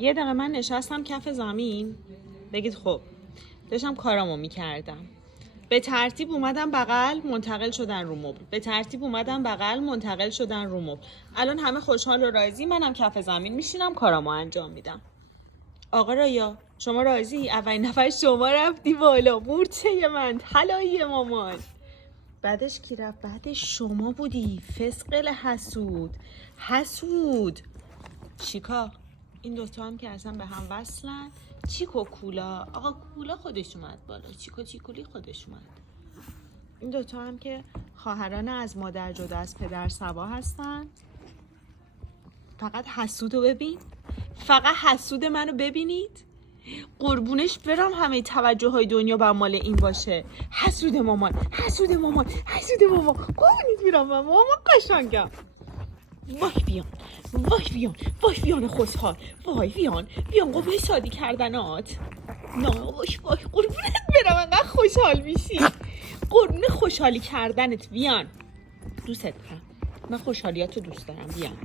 یه دقیقه من نشستم کف زمین. بگید خب داشتم کارامو میکردم. به ترتیب اومدم بغل، منتقل شدن رو مبل. به ترتیب اومدم بغل، منتقل شدن رو مبل. الان همه خوشحال و راضی، منم کف زمین میشینم کارامو انجام میدم. آقا رایا شما راضی؟ اولین نفر شما رفتی بالا، مورچه من، طلایی مامان. بعدش کی رفت؟ بعدش شما بودی. فسقل حسود چیکا. این دوتا هم که اصلا به هم وصلن. چیکو کولا. آقا کولا خودش اومد بالا، چیکو چیکولی خودش اومد. این دوتا هم که خواهران از مادر جدا از پدر سوا هستن. فقط حسودو ببین، فقط حسود منو ببینید. قربونش برم همه توجه های دنیا به مال این باشه. حسود مامان، حسود مامان، حسود مامان. قربونت میرم مامان قشنگم. وای بیان خوشحال. وای بیان قوه شادی کردنات. نه وای قربونت برم انقدر خوشحال میشی. قربون خوشحالی کردنت بیان. دوست دارم، من خوشحالیاتو دوست دارم. بیان